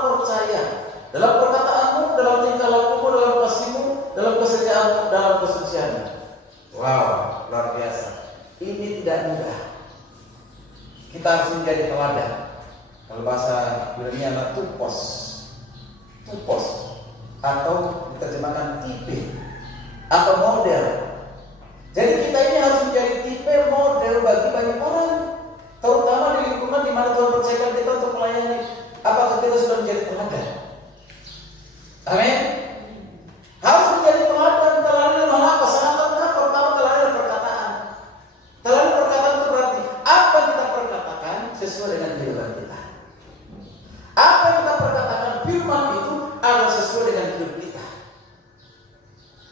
percaya. Dalam perkataanmu, dalam tingkah lakumu, dalam kasihmu, dalam kesetiaanmu, dalam kesucianmu. Wow, luar biasa. Ini tidak mudah. Kita harus menjadi teladan. Kalau bahasa Yunani tupos, atau diterjemahkan tipe atau model. Jadi kita ini harus menjadi tipe model bagi banyak orang, terutama di lingkungan di mana Tuhan percayakan kita untuk melayani. Apakah kita sudah menjadi teladan? Amin. Harus menjadi teladan. Teladan apa? Sangat benar. Pertama, teladan perkataan. Teladan perkataan itu berarti apa yang kita perkatakan sesuai dengan kehidupan kita. Apa yang kita perkatakan firman itu adalah sesuai dengan hidup kita.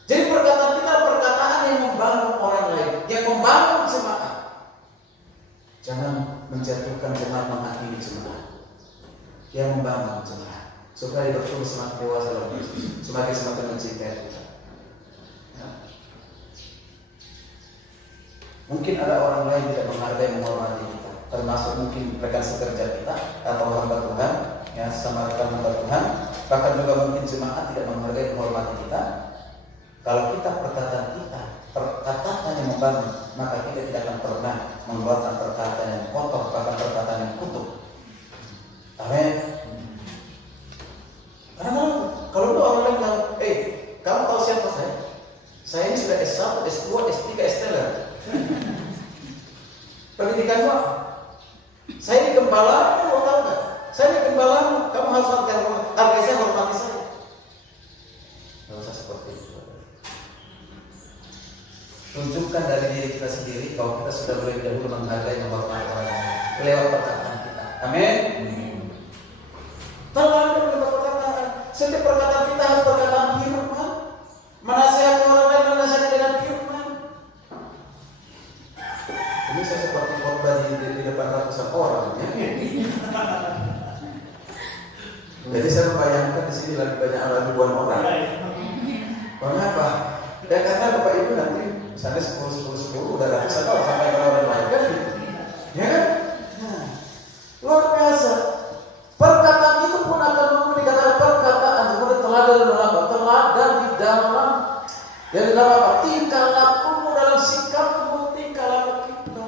Jadi perkataan kita perkataan yang membangun orang lain, yang membangun jemaat. Jangan menjatuhkan jemaat, menghakimi jemaat. Yang membangun jemaat supaya bertumbuh semakin dewasa dalam Kristus, semakin mencintai Tuhan. Ya. Mungkin ada orang lain tidak menghargai, menghormati kita, termasuk mungkin rekan sekerja kita atau hamba Tuhan, ya, sama rekan hamba Tuhan, bahkan juga mungkin jemaat tidak menghargai, menghormati kita. Kalau kita perkataan yang membangun, maka kita tidak akan pernah mengeluarkan perkataan yang kotor, bahkan perkataan yang kutuk. Amin. Karena kalau itu orang lain bilang, kamu tahu siapa saya? Saya ini sudah S1, S2, S3, S3. Pendidikan apa? Saya ini gembala, kamu tahu nggak? Saya ini gembala, kamu harus hargai saya, hormati saya. Nggak usah seperti itu. Tunjukkan dari diri kita sendiri bahwa kita sudah lebih dahulu menghargai, menghormati orang lain lewat perkataan kita. Amin. Teladan lewat perkataan. Setiap perkataan kita harus perkataan firman. Menasihati orang lain, menasihati dengan firman. Ini saya seperti khotbah di depan ratusan orang. Ya? Jadi saya membayangkan di sini lagi banyak ribuan orang. Mengapa? Ya karena Bapak Ibu nanti misalnya 10 udah ratusan orang sampai ke orang lain kan? Ya kan? Nah, luar biasa. Perkataan itu pun akan dikatakan perkataan seperti teladan dalam apa? Teladan di dalam apa? Tingkah lakumu, dalam sikapmu, tingkah laku kita,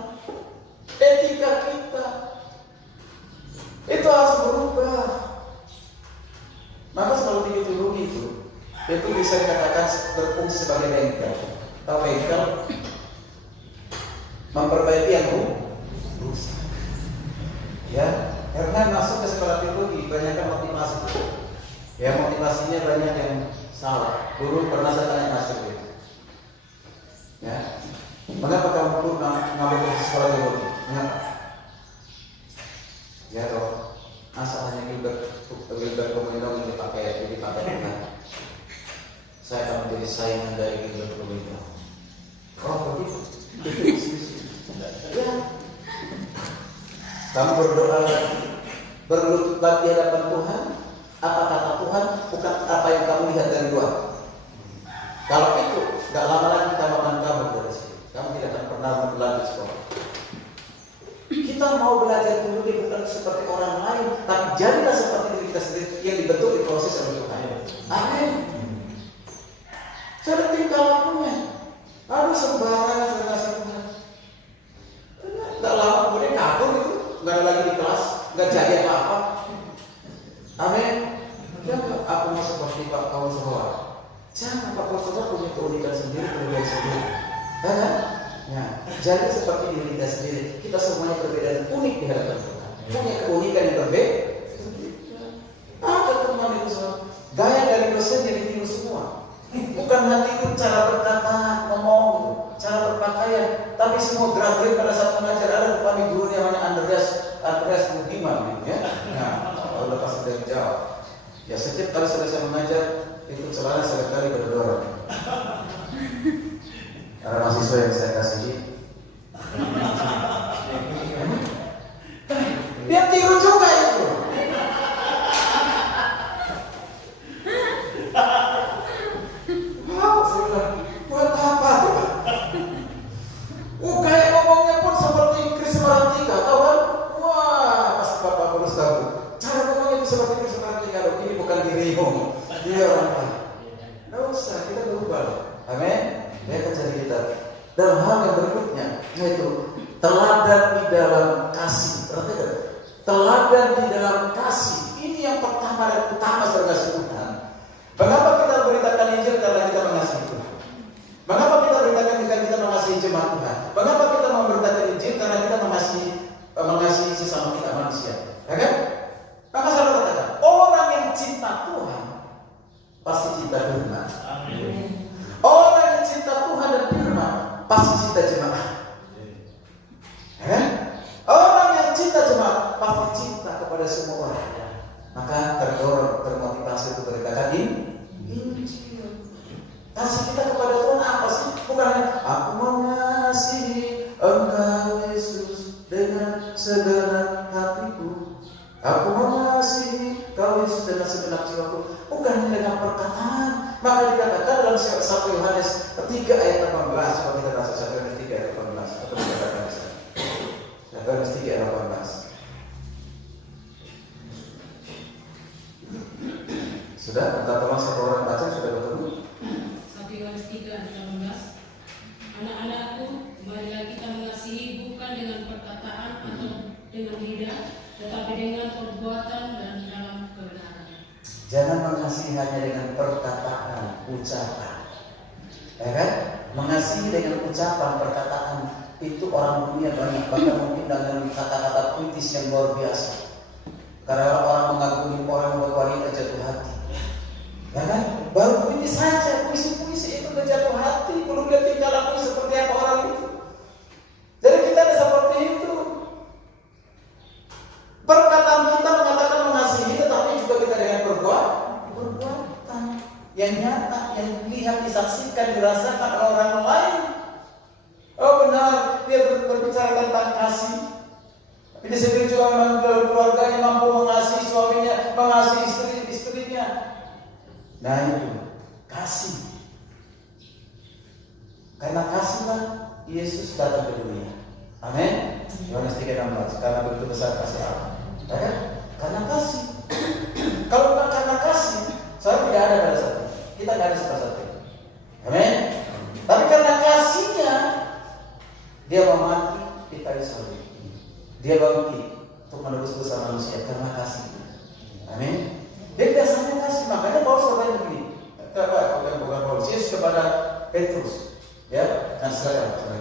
etika kita. Itu harus berubah. Maka psikologi itu bisa dikatakan berfungsi sebagai bengkel. Tahu bengkel? Memperbaiki yang rusak. Ya. Karena masuk ke sekolah teologi banyak motivasi. Ya, motivasinya banyak yang salah. Dulu pernah saya tanya Nasir itu. Ya. Mengapa kamu perlu ngambil ke sekolah teologi? Mengapa? Ya roh, asal hanya Gilbert Komendo yang dipakai Tuhan. Saya akan menjadi saingan dari Gilbert Komendo. Oh begitu. Ya. Kamu berdoa berlutut di hadapan Tuhan. Apa kata Tuhan, bukan apa yang kamu lihat dari luar. Kalau itu, gak lama lagi kita akan kabur dari sini. Kamu tidak akan pernah berlanjut sekolah. Kita mau belajar dulu bukan seperti orang lain, tapi jadilah seperti diri kita sendiri yang dibentuk di proses oleh Tuhan. Amin. Sudah tingkah lakunya. Aduh sembarangan, Tuhan. Gak lama kan? Ya, jadi seperti diri kita sendiri, kita semuanya berbeda dan unik di hadapan Tuhan. Punya keunikan yang berbeda. Apa teman itu semua? Gaya dari dosen yang ditiru semua. Bukan hati itu cara berkata, ngomong, cara berpakaian, tapi semua gerak-gerik pada saat mengajar. Ada kami gurunya namanya Andreas Budiman, gitu ya. Nah, kalau lepas dari jawab, ya setiap kali selesai mengajar itu celana sekali berdorong. Karena mahasiswa yang saya kasihi, dia tiru juga itu. Buat apa tuh? Kayak ngomongnya pun seperti Chris Marantika, tahu kan? Wah, pasti Bapak Paulus tahu. Cara ngomongnya itu seperti Chris Marantika, loh. Ini bukan dirimu, dia orang lain. Nggak usah, kita berubah. Amin. Ya kan jadi kita. Dalam hal yang berikutnya, yaitu teladan di dalam kasih. Perhatikan, teladan di dalam kasih. Ini yang pertama dan utama sebagai Tuhan. Mengapa kita beritakan Injil? Karena kita mengasihi Tuhan. Mengapa kita beritakan Injil? Kita mengasihi jemaat Tuhan. Mengapa kita memberitakan Injil? Karena kita mengasihi sesama kita manusia. Ya kan? Maka saya katakan, orang yang cinta Tuhan pasti cinta firman. Orang yang cinta Tuhan dan firman pasti cinta jemaat. Ya kan? Orang yang cinta jemaat pasti cinta kepada semua orang. Maka termotivasi untuk berkata Injil. Kasih kita kepada Tuhan apa sih? Bukan hanya aku mengasihi Engkau Yesus dengan segenap hatiku. Aku mengasihi Engkau Yesus dengan segenap jiwaku. Bukan hanya dengan perkataan. Maka dikatakan dalam 1 Yohanes 3 ayat 18. Kalau kita baca 1 Yohanes 3 ayat 18 atau dikatakan 1 Yohanes 3 ayat 18. Sudah? Minta tolong satu orang baca, sudah bertemu. 1 Yohanes 3 ayat 18. Anak-anakku, marilah kita mengasihi bukan dengan perkataan atau dengan lidah, tetapi dengan perbuatan dan dalam kebenaran. Jangan mengasihi hanya dengan perkataan, ucapan. Ya kan? Mengasihi dengan ucapan, perkataan itu orang dunia banyak, bahkan mungkin dengan kata-kata puitis yang luar biasa. Karena orang mengagumi orang membuat wanita jatuh hati. Ya kan? Baru puitis saja, puisi-puisi itu jatuh hati, belum lihat tingkah laku seperti apa orang itu. Jadi kita ada seperti itu. Perkataan kita mengatakan mengasihi, tetapi juga kita dengan perbuatan yang nyata, yang dilihat, disaksikan, dirasakan oleh orang lain. Oh benar, dia berbicara tentang kasih. Ini sendiri juga memang keluarganya mampu mengasihi suaminya, mengasihi istrinya. Nah itu kasih. Karena kasihlah Yesus datang ke dunia. Amin. Yohanes 3:16. Karena begitu besar kasih Allah. Ya kan? Karena kasih. Kalau bukan karena kasih, saya tidak ada pada saat itu. Kita tidak ada seperti itu. Amin. Tapi karena kasihnya, dia mau mati di kayu salib. Dia bangkit untuk menebus dosa manusia karena kasih. Amin. Dia dasarnya kasih. Makanya Paulus berkata begini. Bukan Paulus, Yesus kepada Petrus. Ya, dan silakan.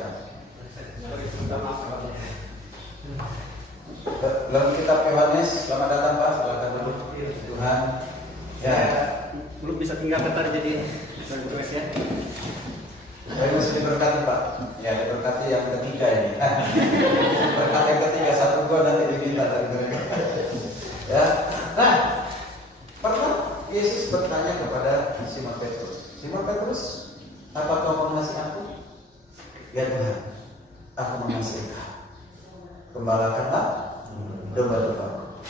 Dalam kitab Yohanes, selamat datang Pak. Silakan dulu. Tuhan. Ya. Belum bisa tinggalkan tadi jadi request ya. Saya mesti diberkati Pak. Ya, diberkati yang ketiga ini. Berkati yang ketiga, 1 2 nanti diminta dari mereka. Ya. Nah, pernah Yesus bertanya kepada Simon Petrus. Simon Petrus, apa kau mengasihi aku? Ya Tuhan, aku mengasihi Engkau. Gembalakanlah domba-dombaku.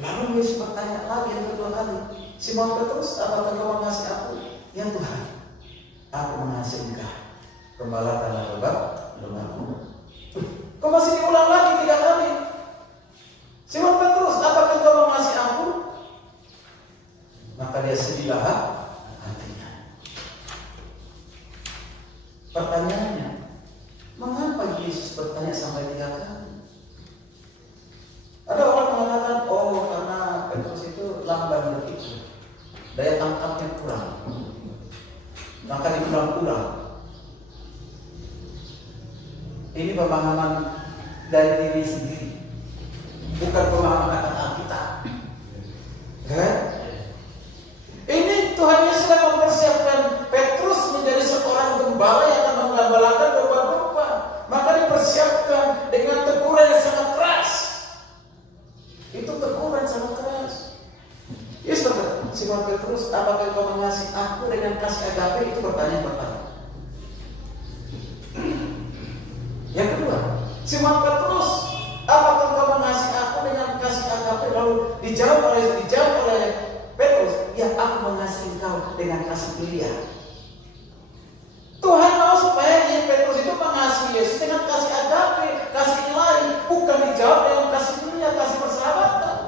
Lalu Yesus bertanya lagi yang kedua kali, Simon Petrus, apakah kau mengasihi aku? Ya Tuhan, aku mengasihi Engkau. Gembalakanlah domba-dombaku. Kau masih diulang lagi 3 kali. Simon Petrus, apakah kau mengasihi aku? Maka dia sedihlah hatinya. Pertanyaannya, mengapa Yesus bertanya sampai 3 kali? Ada orang mengatakan, oh karena Petrus itu lamban berpikir, daya tangkapnya kurang, maka diulang-ulang. Ini pemahaman dari diri sendiri, bukan pemahaman akan Alkitab. Ini Tuhan Yesus sedang mempersiapkan Petrus menjadi seorang gembala yang akan menggembalakan domba-domba. Maka dipersiapkan dengan teguran yang sangat keras. Itu teguran sangat keras. Yesus berkata, Simon Petrus, apakah kau mengasihi aku dengan kasih agape? Itu pertanyaan pertama. Yang kedua, Simon Petrus, apakah kau mengasihi aku dengan kasih agape? Lalu dijawab oleh Petrus, ya aku mengasihi engkau dengan kasih pilihan. Tuhan mau supaya Petrus itu mengasihi Yesus dengan kasih agape, kasih ilahi, bukan dijawab dengan kasih pilihan, kasih persahabatan.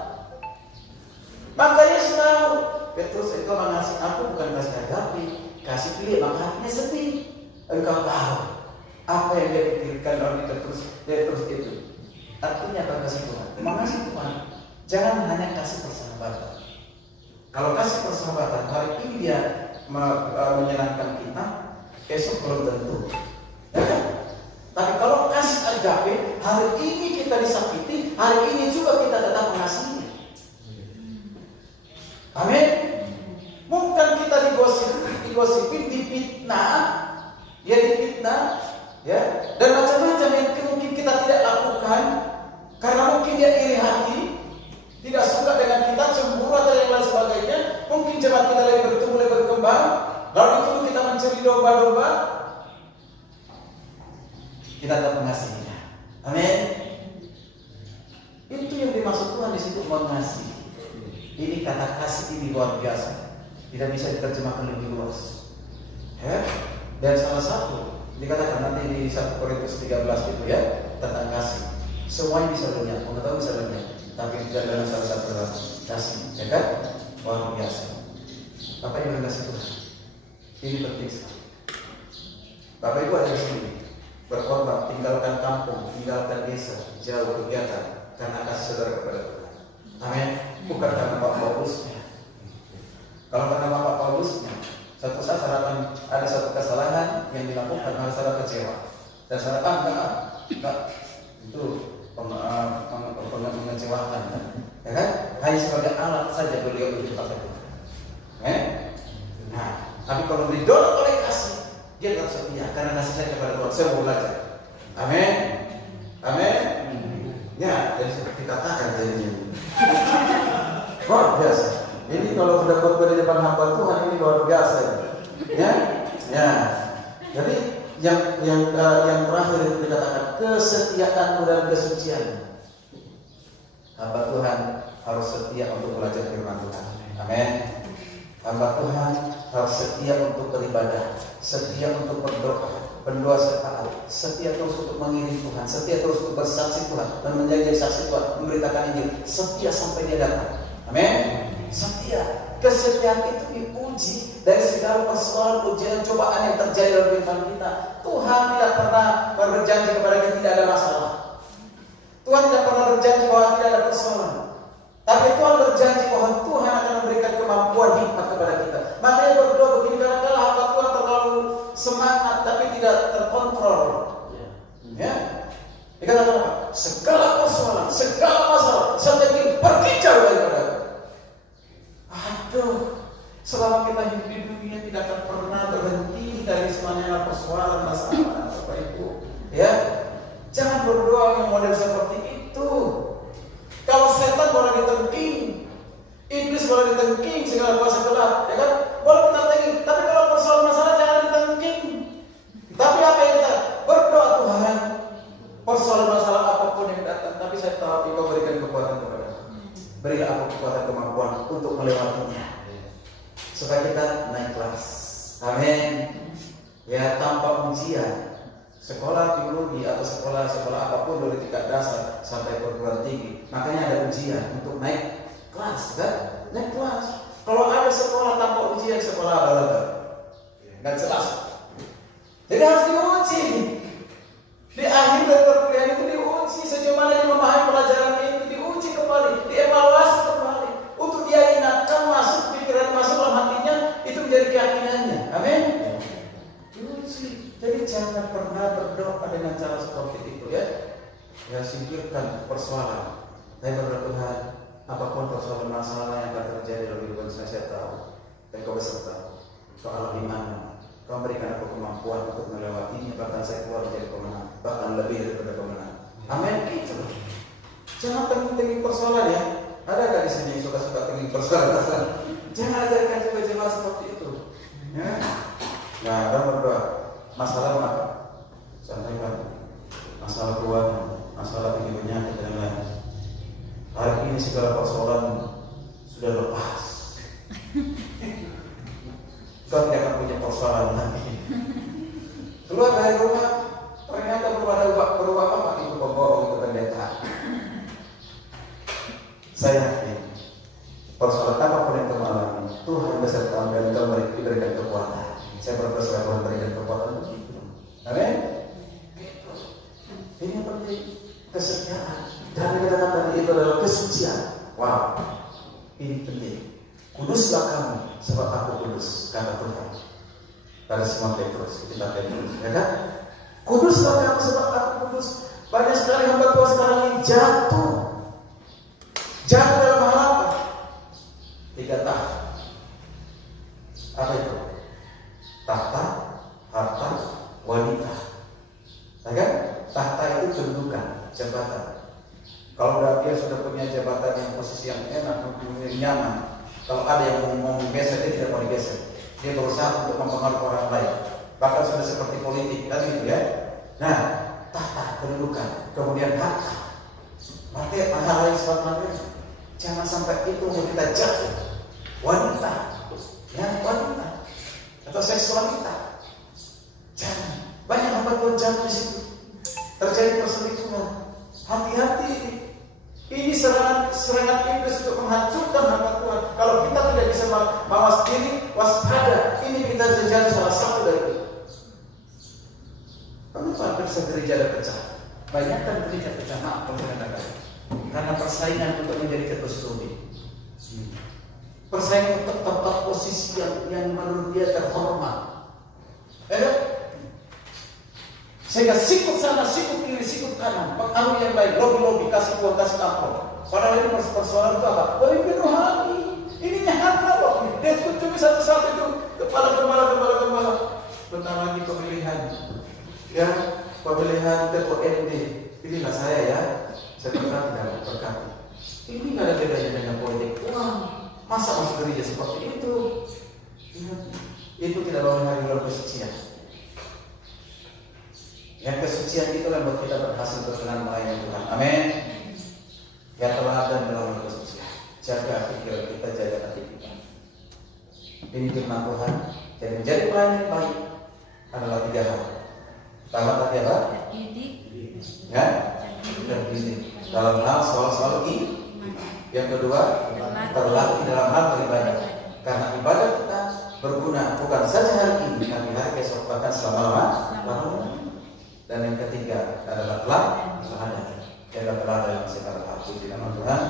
Maka Yesus tahu, Petrus engkau mengasihi aku bukan kasih agape, kasih pilihan, maka hatinya sedih. Engkau tahu apa yang dia pikirkan oleh Petrus itu. Artinya apa kasih Tuhan? Mengasihi Tuhan, jangan hanya kasih persahabatan. Kalau kasih persahabatan hari ini dia menyenangkan kita, esok belum tentu. Ya kan? Tapi kalau kasih agape, hari ini kita disakiti, hari ini juga kita tetap mengasihi. Amin. Bukan kita digosipin, difitnah, ya, dan macam-macam yang mungkin kita tidak lakukan karena mungkin dia iri hati, tidak suka dengan kita, cemburu atau yang lain sebagainya. Mungkin jemaat kita lagi bertumbuh, lagi berkembang, lalu itu kita mencuri domba-domba, kita tetap mengasihinya. Amin. Itu yang dimaksud Tuhan di situ, mengasihi. Ini kata kasih ini luar biasa, tidak bisa diterjemahkan lebih luas. Ya? Dan salah satu dikatakan nanti di 1 Korintus 13 itu ya, tentang kasih. Semuanya bisa lenyap, mengetahui bisa lenyap, tapi tidak dalam salah satu kasih, ya kan? Luar biasa. Bapak Ibu yang kasih Tuhan, ini penting sekali. Bapak Ibu ada di sini berkorban, tinggalkan kampung, tinggalkan desa, jauh kegiatan karena kasih saudara kepada Tuhan. Amin. Bukan karena Bapak Paulusnya. Kalau karena Bapak Paulusnya, satu saat akan ada satu kesalahan yang dilakukan, harus ada kecewa. Dan saudara enggak, itu mengecewakan, ya kan? Hanya sebagai alat saja beliau untuk pakai Tuhan. Nah, tapi kalau didorong oleh kasih, dia tetap setia karena kasih saya kepada Tuhan. Saya mau belajar. Amin. Amin. Ya, jadi seperti katakan jadinya. Luar biasa. Ini kalau sudah berbuat di depan hamba Tuhan ini luar biasa. Ya. Jadi yang terakhir itu dikatakan kesetiaanmu dan kesucian. Hamba Tuhan harus setia untuk belajar firman Tuhan. Amin. Hamba Tuhan harus setia untuk beribadah, setia untuk berdoa, berdoa setiap setia terus untuk mengiring Tuhan, setia terus untuk bersaksi Tuhan dan menjadi saksi Tuhan, memberitakan Injil, setia sampai dia datang. Amin. Setia. Kesetiaan itu diuji dari segala persoalan, ujian, cobaan yang terjadi dalam kehidupan kita. Tuhan tidak pernah berjanji kepada kita tidak ada masalah. Tuhan tidak pernah berjanji bahwa tidak ada persoalan. Tapi Tuhan berjanji bahwa Tuhan akan memberikan kemampuan hikmat kepada kita. Makanya berdoa begini, kadang-kadang hamba Tuhan terlalu semangat tapi tidak terkontrol. Ya. Dikatakan apa? Segala persoalan, segala masalah, saya ingin pergi jauh daripada aku. Aduh, selama kita hidup di dunia tidak akan pernah berhenti dari semuanya persoalan masalah, Bapak Ibu. Ya, jangan berdoa yang model seperti itu. Kalau setan boleh ditengking, iblis boleh ditengking, segala kuasa gelap, ya kan? Boleh kita tengking, tapi kalau persoalan masalah jangan ditengking. Tapi apa yang kita berdoa, Tuhan, persoalan masalah apapun yang datang, tapi saya tahu Engkau berikan kekuatan kepada aku. Berilah aku kekuatan kemampuan untuk melewatinya, supaya kita naik kelas. Amin. Ya, tanpa ujian. Sekolah teologi atau sekolah apapun dari tingkat dasar sampai perguruan tinggi, makanya ada ujian untuk naik kelas, kan? Naik kelas. Kalau ada sekolah tanpa ujian, sekolah apa-apa, nggak jelas. Jadi harus diuji. Di akhir dari perkuliahan itu diuji sejauh mana dia memahami pelajaran itu, diuji kembali, dievaluasi kembali, untuk dia ingatkan masuk pikiran, masuk dalam hatinya, itu menjadi keyakinannya. Amin. Diuji. Jadi jangan pernah berdoa dengan cara seperti itu ya. Ya singkirkan persoalan. Saya berdoa Tuhan, apapun persoalan masalah yang akan terjadi dalam kehidupan saya tahu. Dan Kau beserta. Kau alami mana? Kau berikan aku kemampuan untuk melewatinya, bahkan saya keluar dari pemenang, bahkan lebih daripada pemenang. Amin. Itu. Jangan tenging-tenging persoalan ya. Ada nggak di sini yang suka-suka tenging persoalan? Jangan ajarkan juga jemaat seperti itu. Ya. Nah, kita berdoa. Masalah apa? Sampaikan. Masalah keuangan, masalah penyakit dan lain. Hari ini segala persoalan sudah lepas. Kau tidak akan punya persoalan lagi. Keluar dari rumah, ternyata belum ada berubah apa itu pemborong itu pendeta. Saya yakin persoalan apapun yang kamu alami, Tuhan beserta dan Kau berikan kekuatan. Saya berdoa Tuhan berikan kekuatan begitu. Amin. Ini penting, kesetiaan. Dan kata-kata itu adalah kesucian. Wow, ini penting. Kuduslah kamu, sebab aku kudus, kata Tuhan. Pada Simon Petrus, kita Petrus, ya kan? Kuduslah kamu, sebab aku kudus. Banyak sekali hamba Tuhan sekarang ini jatuh. Jatuh dalam hal apa? 3 tahap. Apa itu? Tahta, harta, wanita. Ya kan? Tahta itu kedudukan, jabatan. Kalau dia sudah punya jabatan yang posisi yang enak, nyaman. Kalau ada yang mau menggeser, dia tidak mau digeser. Dia berusaha untuk mempengaruhi orang lain. Bahkan sudah seperti politik, kan gitu ya. Nah, tahta, kedudukan, kemudian harta. Artinya hal lain sebagainya. Jangan sampai itu yang kita jatuh. Wanita, ya wanita, atau seksualitas. Jangan. Banyak hamba Tuhan jatuh di situ. Terjadi perselingkuhan. Hati-hati. Ini serangan iblis untuk menghancurkan hamba Tuhan. Kalau kita tidak bisa mawas diri, waspada. Ini kita jadi salah satu dari itu. Kenapa gereja ada pecah? Banyakkan gereja pecah, maaf kalau saya katakan. Karena persaingan untuk menjadi ketua studi. Persaingan untuk tetap posisi yang menurut dia terhormat. Sehingga sikut sana, sikut kiri, sikut kanan, pengaruh yang baik, lobby-lobby, kasih uang, kasih tampol. Padahal ini persoalan itu apa? Pemimpin rohani. Ininya harta loh. Dia kunjungi satu-satu itu kepala. Bentar lagi pemilihan. Ya, pemilihan ketua MD. Pilihlah saya ya. Saya berkati. Ini nggak ada bedanya dengan politik uang. Masa masuk gereja seperti itu? Itu tidak bawa hari dalam kesucian. Yang kesucian itu yang buat kita berhasil berkenan melayani Tuhan. Amin. Ya teladan dalam kesucian. Jaga pikiran kita, jaga hati kita. Ini firman Tuhan. Jadi menjadi pelayan yang baik adalah 3 hal. Pertama tadi apa? Ya, terdidik dalam hal soal ini. Yang kedua, terlatih dalam hal beribadah. Karena ibadah kita berguna bukan saja hari ini, tapi hari esok, bahkan selama-lamanya. Dan yang ketiga adalah teladan. Jaga teladan yang sekarang aku di nama Tuhan.